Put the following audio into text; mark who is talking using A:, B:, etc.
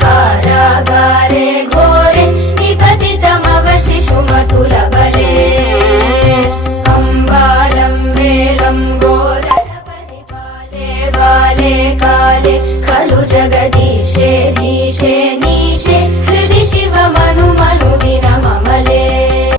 A: कारा बाले गोरे निपतितमवशिषु मधुरबले अम्बालम्बे रम्बोरपरि बाले बाले काले खलु जगति